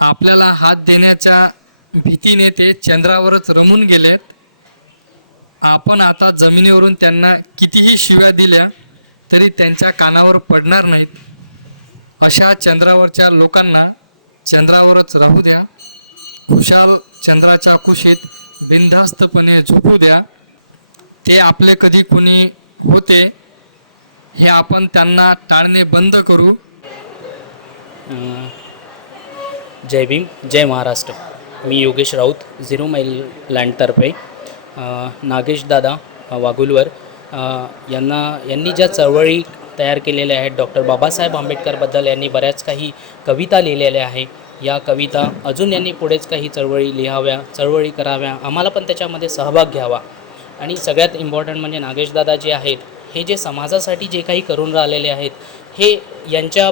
आपल्याला हात देण्याच्या भीतीने ते चंद्रावरच रमून गेलेत. आपण आता जमिनीवरून त्यांना कितीही शिव्या दिल्या तरी त्यांच्या कानावर पडणार नाहीत. अशा चंद्रावरच्या लोकांना चंद्रावरच राहू द्या. खुशाल चंद्राच्या कुशीत बिनधास्तपणे झोपू द्या. ते आपले कधी कुणी होते हे आपण त्यांना टाळणे बंद करू. जय भीम, जय महाराष्ट्र. मी योगेश राऊत, 0 मैल लँडतर्फे नागेश दादा वाघुलवर यांनी ज्या चळवळी तयार केलेल्या आहेत, डॉक्टर बाबासाहेब आंबेडकरबद्दल यांनी बऱ्याच काही कविता लिहिलेल्या आहे. या कविता अजून यांनी पुढेच काही चळवळी लिहाव्या, चळवळी कराव्या, आम्हाला पण त्याच्यामध्ये सहभाग घ्यावा. आणि सगळ्यात इम्पॉर्टंट म्हणजे नागेशदादा जे आहेत, हे जे समाजासाठी जे काही करून राहिलेले आहेत, हे यांच्या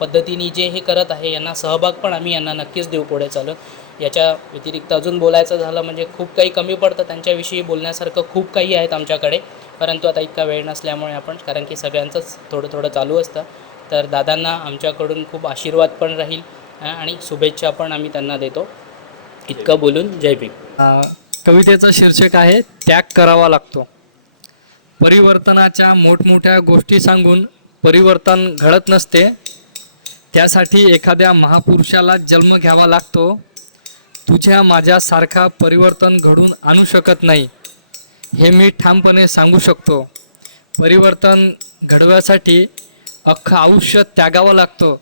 पद्धतीने जे हे करत आहे, यांना सहभाग पण आम्ही यांना नक्कीच देऊ पुढे चालू. याच्या व्यतिरिक्त अजून बोलायचं झालं म्हणजे खूप काही कमी पडतं, त्यांच्याविषयी बोलण्यासारखं खूप काही आहेत आमच्याकडे, परंतु आता इतका वेळ नसल्यामुळे आपण, कारण की सगळ्यांचंच थोडं थोडं चालू असतं, तर दादांना आमच्याकडून खूप आशीर्वाद पण राहील आणि शुभेच्छा पण आम्ही त्यांना देतो. इतकं बोलून जय भीम. कवितेचं शीर्षक आहे त्याग करावा लागतो. परिवर्तनाच्या मोठमोठ्या गोष्टी सांगून परिवर्तन घडत नसते. त्यासाठी एखाद्या महापुरुषाला जन्म घ्यावा लागतो. तुझ्या माझ्यासारखा परिवर्तन घडून आणू शकत नाही हे मी ठामपणे सांगू शकतो. परिवर्तन घडवायसाठी अख्खं आयुष्य त्यागावं लागतं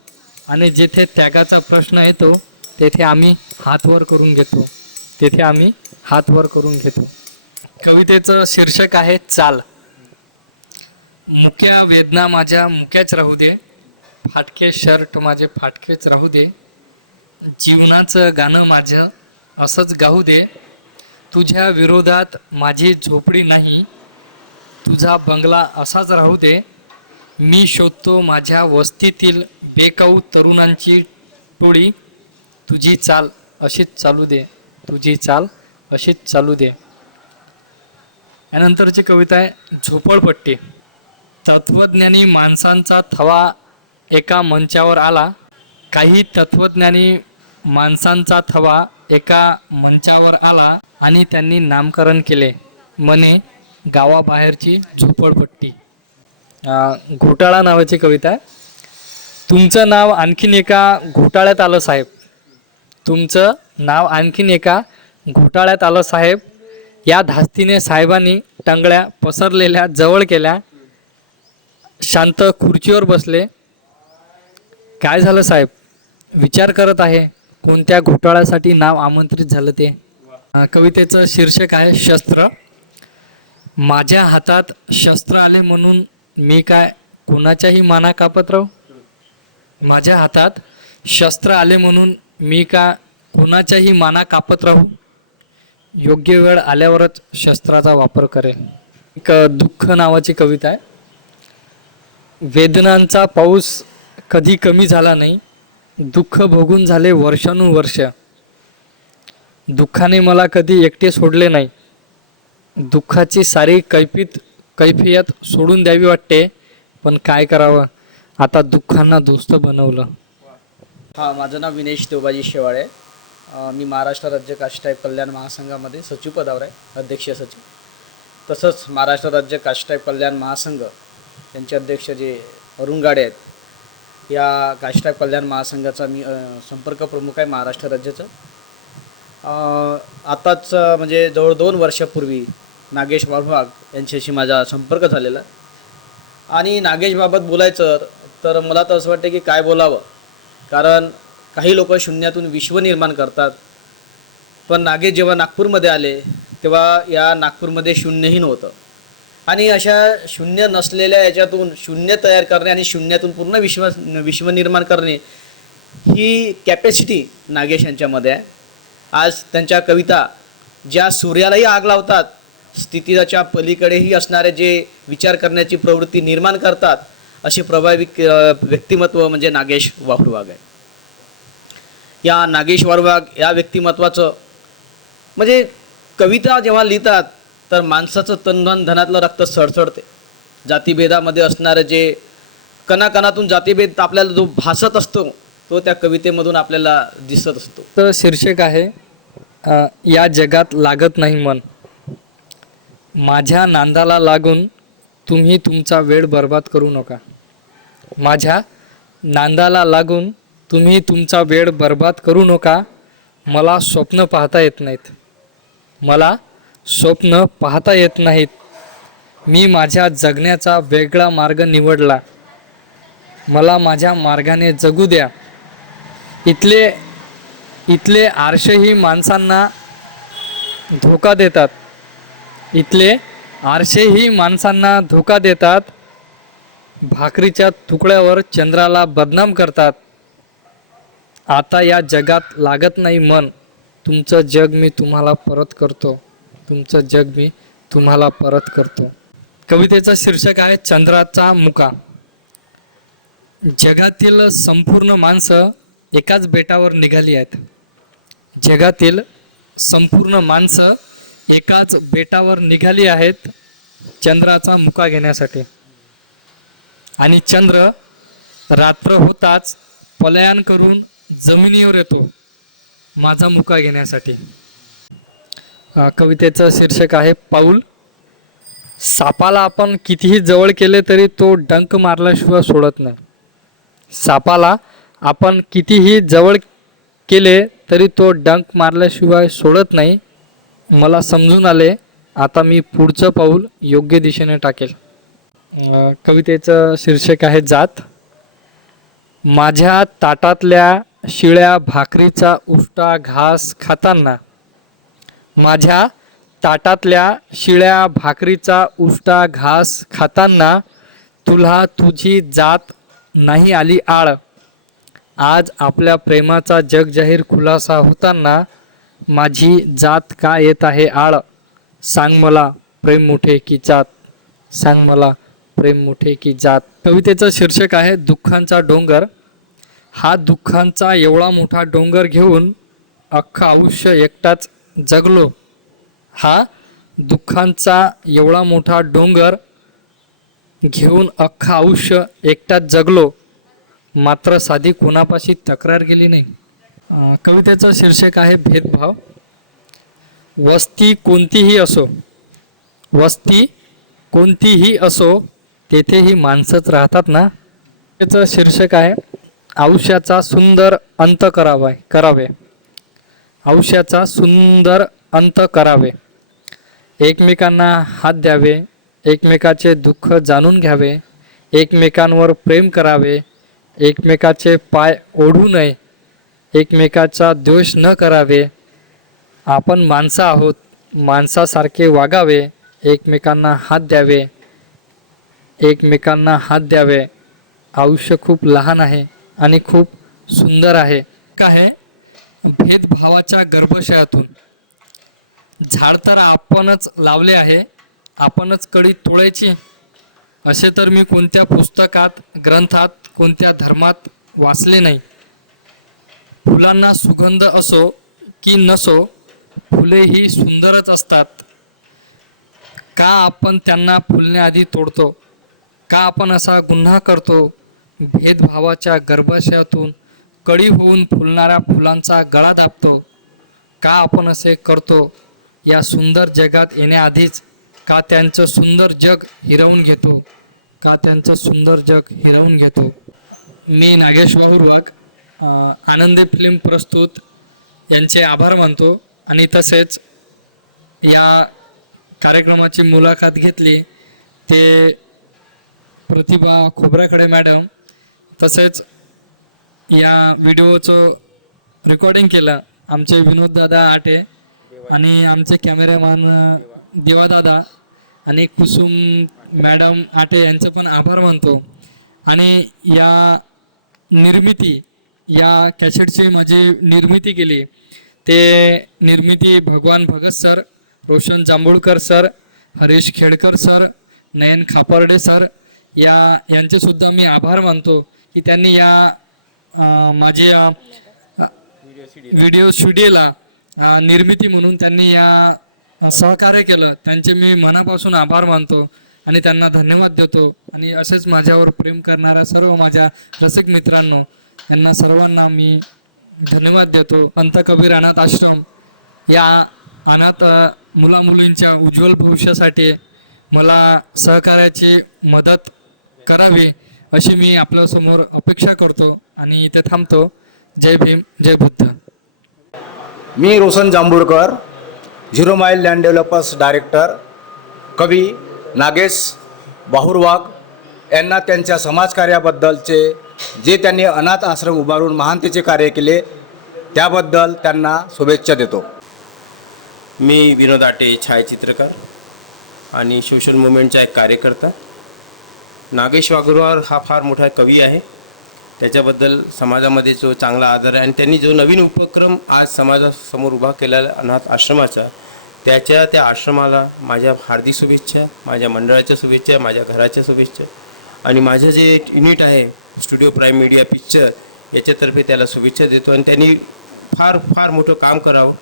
आणि जिथे त्यागाचा प्रश्न येतो तेथे आम्ही हात वर करून घेतो. कवितेचं शीर्षक आहे चाल. मुक्या वेदना माझ्या मुक्याच राहू दे, फाटके शर्ट माझे फाटकेच राहू दे, जीवनाचं गाणं माझं असंच गाऊ दे. तुझ्या विरोधात माझी झोपडी नाही, तुझा बंगला असाच राहू दे. मी शोधतो माझ्या वस्तीतील बेकाऊ तरुणांची टोळी, तुझी चाल अशीच चालू दे, तुझी चाल अशीच चालू दे. यानंतरची कविता आहे झोपडपट्टी. तत्वज्ञानी माणसांचा थवा एका मंचावर आला. काही तत्वज्ञानी माणसांचा थवा एका मंचावर आला आणि त्यांनी नामकरण केले म्हणे गावाबाहेरची झोपडपट्टी. घोटाळा नावाची कविता आहे. तुमचं नाव आणखीन एका घोटाळ्यात आलं साहेब, तुमचं नाव आणखीन एका घोटाळ्यात आलं साहेब. या धास्तीने साहेबांनी टांगड्या पसरलेल्या जवळ केल्या, शांत खुर्चीवर बसले. काय झालं साहेब? विचार करत आहे कोणत्या घोटाळ्यासाठी नाव आमंत्रित झालं ते. कवितेचं शीर्षक आहे शस्त्र. माझ्या हातात शस्त्र आले म्हणून मी काय कोणाच्याही माना कापत राहू. माझ्या हातात शस्त्र आले म्हणून मी का कोणाच्याही माना कापत राहू. योग्य वेळ आल्यावरच शस्त्राचा वापर करेल. एक दुःख नावाची कविता आहे. वेदनांचा पाऊस कधी कमी झाला नाही, दुःख भोगून झाले वर्षानुवर्ष. दुःखाने मला कधी एकटे सोडले नाही, दुःखाची सारी कैफियत सोडून द्यावी वाटते, पण काय करावं आता दुःखांना दोस्त बनवलं. माझं नाव विनेश देवबाजी शेवाळे. मी महाराष्ट्र राज्य कास्टाईप कल्याण महासंघामध्ये सचिव पदावर आहे, अध्यक्ष सचिव. तसंच महाराष्ट्र राज्य कास्टाईप कल्याण महासंघ यांचे अध्यक्ष जे अरुण गाडे आहेत, या कास्टाईप कल्याण महासंघाचा मी संपर्क प्रमुख आहे महाराष्ट्र राज्याचं. आताच म्हणजे जवळ 2 वर्षापूर्वी नागेश वाघ यांच्याशी माझा संपर्क झालेला. आणि नागेशबाबत बोलायचं तर मला तर असं वाटतं की काय बोलावं, कारण काही लोक शून्यातून विश्व निर्माण करतात, पण नागेश जेव्हा नागपूरमध्ये आले तेव्हा या नागपूरमध्ये शून्यही नव्हतं. आणि अशा शून्य नसलेल्या याच्यातून शून्य तयार करणे आणि शून्यातून पूर्ण विश्व निर्माण करणे ही कॅपॅसिटी नागेश यांच्यामध्ये आहे. आज त्यांच्या कविता ज्या सूर्यालाही आग लावतात, स्थितीच्या पलीकडेही असणारे जे विचार करण्याची प्रवृत्ती निर्माण करतात, असे प्रभावी व्यक्तिमत्व म्हणजे नागेश वाघुलवाघ आहे. या नागेश वाघुलवाघ या व्यक्तिमत्वाचं म्हणजे कविता जेव्हा लिहितात तर माणसाचं तन धनातलं रक्त सळसळते. जातीभेदामध्ये असणारं जे कणाकणातून जातीभेद आपल्याला जो भासत असतो तो त्या कवितेमधून आपल्याला दिसत असतो. तर शीर्षक आहे या जगात लागत नाही मन. माझ्या नांदाला लागून तुम्ही तुमचा वेळ बर्बाद करू नका. माझ्या नांदाला लागून तुम्ही तुमचा वेळ बर्बाद करू नका. मला स्वप्न पाहता येत नाहीत, मला स्वप्न पाहता येत नाहीत. मी माझ्या जगण्याचा वेगळा मार्ग निवडला. मला माझ्या मार्गाने जगू द्या. इथले आरशेही माणसांना धोका देतात. इथले आरशेही माणसांना धोका देतात. भाकरीच्या तुकड्यावर चंद्राला बदनाम करतात. आता या जगात लागत नाही मन. तुमचं जग मी तुम्हाला परत करतो. तुमचं जग मी तुम्हाला परत करतो. कवितेचं शीर्षक आहे चंद्राचा मुका. जगातील संपूर्ण माणसं एकाच बेटावर निघाली आहेत. जगातील संपूर्ण माणसं एकाच बेटावर निघाली आहेत चंद्राचा मुका घेण्यासाठी. आणि चंद्र रात्र होताच पलायन करून जमिनीवर येतो माझा मुका घेण्यासाठी. कवितेचं शीर्षक आहे पाऊल. सापाला आपण कितीही जवळ केले तरी तो डंक मारल्याशिवाय सोडत नाही. सापाला आपण कितीही जवळ केले तरी तो डंक मारल्याशिवाय सोडत नाही. मला समजून आले, आता मी पुढचं पाऊल योग्य दिशेने टाकेल. कवितेचं शीर्षक आहे जात. माझ्या ताटातल्या शिळ्या भाकरीचा उष्टा घास खाताना, माझ्या ताटातल्या शिळ्या भाकरीचा उष्टा घास खाताना तुला तुझी जात नाही आली आळ. आज आपल्या प्रेमाचा जगजाहीर खुलासा होताना माझी जात का येत आहे आळ. सांग मला प्रेम मोठे की जात, सांग मला प्रेम मोठे की जात. कवितेचं शीर्षक आहे दुःखांचा डोंगर. हा दुःखांचा एवढा मोठा डोंगर घेऊन अख्खं आयुष्य एकटाच जगलो. हा दुःखांचा एवढा मोठा डोंगर घेऊन अख्खं आयुष्य एकटाच जगलो, मात्र साधी कोणापाशी तक्रार केली नाही. कवितेचं शीर्षक आहे भेदभाव. वस्ती कोणतीही असो, वस्ती कोणतीही असो, तेथेही माणसंच राहतात ना. त्याचं शीर्षक आहे आयुष्याचा सुंदर अंत करावे. आयुष्याचा सुंदर अंत करावे. एकमेकांना हात द्यावे, एकमेकाचे दुःख जाणून घ्यावे, एकमेकांवर प्रेम करावे, एकमेकाचे पाय ओढू नये, एकमेकाचा द्वेष न करावे. आपण माणसं आहोत, माणसासारखे वागावे, एकमेकांना हात द्यावे, एकमेकांना हात द्यावे. आयुष्य खूप लहान आहे आणि खूप सुंदर आहे. काय भेदभावाच्या गर्भाशयातून झाड तर आपणच लावले आहे, आपणच कडी तोडायची. असे तर मी कोणत्या पुस्तकात, ग्रंथात, कोणत्या धर्मात वाचले नाही. फुलांना सुगंध असो की नसो, फुले ही सुंदरच असतात. का आपण त्यांना फुलण्याआधी तोडतो? का आपण असा गुन्हा करतो? भेदभावाच्या गर्भाशयातून कळी होऊन फुलणाऱ्या फुलांचा गळा दाबतो. का आपण असे करतो? या सुंदर जगात येण्याआधीच का त्यांचं सुंदर जग हिरावून घेतो? का त्यांचं सुंदर जग हिरावून घेतो? मी नागेश वाहुरवाग, आनंदी फिल्म प्रस्तुत यांचे आभार मानतो. आणि तसेच या कार्यक्रमाची मुलाखत घेतली ते प्रतिभा खोबराकडे मॅडम, तसेच या व्हिडिओचं रेकॉर्डिंग केलं आमचे विनोददादा आटे आणि आमचे कॅमेरामॅन देवादादा आणि कुसुम मॅडम आटे यांचं पण आभार मानतो. आणि या कॅसेटची माझी निर्मिती केली ते निर्मिती Bhagwan Bhagat sir, Roshan Jambhulkar sir, Harish Khedkar sir, Nayan Khaparde sir यांचेसुद्धा मी आभार मानतो की त्यांनी या माझ्या व्हिडिओ स्टुडिओला निर्मिती म्हणून त्यांनी या सहकार्य केलं. त्यांचे मी मनापासून आभार मानतो आणि त्यांना धन्यवाद देतो. आणि असेच माझ्यावर प्रेम करणाऱ्या सर्व माझ्या रसिक मित्रांनो, यांना सर्वांना मी धन्यवाद देतो. पंत कबीर अनाथ आश्रम या अनाथ मुलामुलींच्या उज्ज्वल भविष्यासाठी मला सहकार्याची मदत करावी अशी मी आपल्यासमोर अपेक्षा करतो आणि इथे थांबतो. जय भीम, जय बुद्ध. मी Roshan Jambhulkar, zero mile land developers director कवी नागेश बाहुरवाघ यांना त्यांच्या समाजकार्याबद्दलचे जे त्यांनी अनाथ आश्रम उभारून महानतेचे कार्य केले त्याबद्दल त्यांना शुभेच्छा देतो. मी विनोद आटे, छायाचित्रकार आणि सोशल मुवमेंटचा एक कार्यकर्ता. नागेश वाघुरवार हा फार मोठा कवी आहे. त्याच्याबद्दल समाजामध्ये जो चांगला आदर आहे आणि त्यांनी जो नवीन उपक्रम आज समाजासमोर उभा केलेला अनाथ आश्रमाचा, त्या आश्रमाला माझ्या हार्दिक शुभेच्छा, माझ्या मंडळाच्या शुभेच्छा, माझ्या घराच्या शुभेच्छा आणि माझं जे युनिट आहे स्टुडिओ प्राईम मीडिया पिक्चर याच्यातर्फे त्याला शुभेच्छा देतो आणि त्यांनी फार फार मोठं काम करावं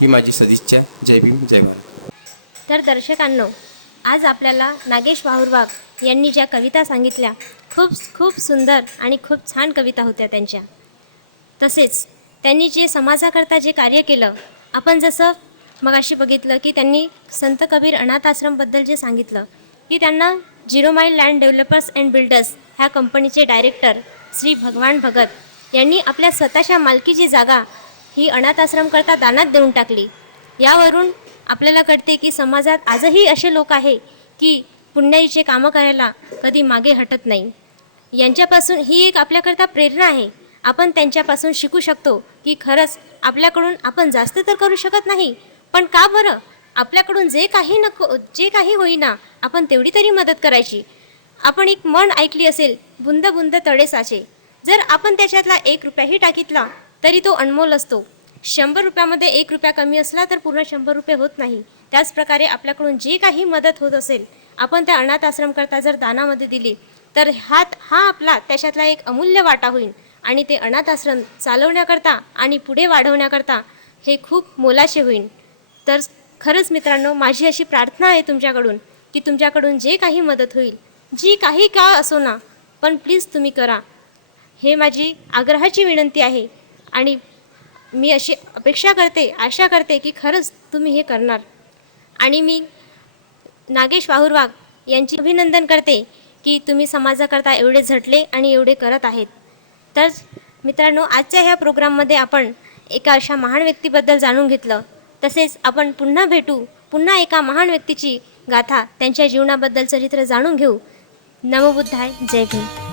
ही माझी सदिच्छा. जय भीम, जय भारत. तर दर्शकांनो, आज आपल्याला नागेश बाहुरवाघ यांनी ज्या कविता सांगितल्या खूप सुंदर आणि खूप छान कविता होत्या त्यांच्या. तसेच त्यांनी जे समाजाकरता जे कार्य केलं, आपण जसं मगाशी बघितलं की त्यांनी संत कबीर अनाथ आश्रमबद्दल जे सांगितलं की त्यांना zero mile land developers and builders ह्या कंपनीचे डायरेक्टर श्री भगवान भगत यांनी आपल्या स्वतःच्या मालकीची जागा ही अनाथ आश्रमकरता दानात देऊन टाकली. यावरून आपल्याला कळते की समाजात आजही असे लोक आहे की पुण्याईचे कामं करायला कधी मागे हटत नाही. यांच्यापासून ही एक आपल्याकरता प्रेरणा आहे. आपण त्यांच्यापासून शिकू शकतो की खरंच आपल्याकडून आपण जास्त तर करू शकत नाही, पण का बरं आपल्याकडून जे काही होईना आपण तेवढी तरी मदत करायची. आपण एक म्हण ऐकली असेल, बुंद बुंद तळे साचे. जर आपण त्याच्यातला 1 रुपयाही टाकीतला तरी तो अनमोल असतो. 100 रुपयामध्ये 1 रुपया कमी असला तर पूर्ण 100 रुपये होत नाही. त्याचप्रकारे आपल्याकडून जी काही मदत होत असेल आपण त्या अनाथ आश्रमकरता जर दानामध्ये दिली तर हा आपला त्याच्यातला एक अमूल्य वाटा होईल आणि ते अनाथ आश्रम चालवण्याकरता आणि पुढे वाढवण्याकरता हे खूप मोलाचे होईल. तर खरंच मित्रांनो, माझी अशी प्रार्थना आहे तुमच्याकडून की तुमच्याकडून जे काही मदत होईल, जी काही का असो ना, पण प्लीज तुम्ही करा. हे माझी आग्रहाची विनंती आहे आणि मी अशी अपेक्षा करते, आशा करते की खरंच तुम्ही हे करणार. आणि मी नागेश बाहुरवाघ यांची अभिनंदन करते की तुम्ही समाजाकरता एवढे झटले आणि एवढे करत आहेत. तर मित्रांनो, आजच्या ह्या प्रोग्राममध्ये आपण एका अशा महान व्यक्तीबद्दल जाणून घेतलं. तसेच आपण पुन्हा भेटू, पुन्हा एका महान व्यक्तीची गाथा, त्यांच्या जीवनाबद्दल चरित्र जाणून घेऊ. नमो बुद्धाय, जय भीम.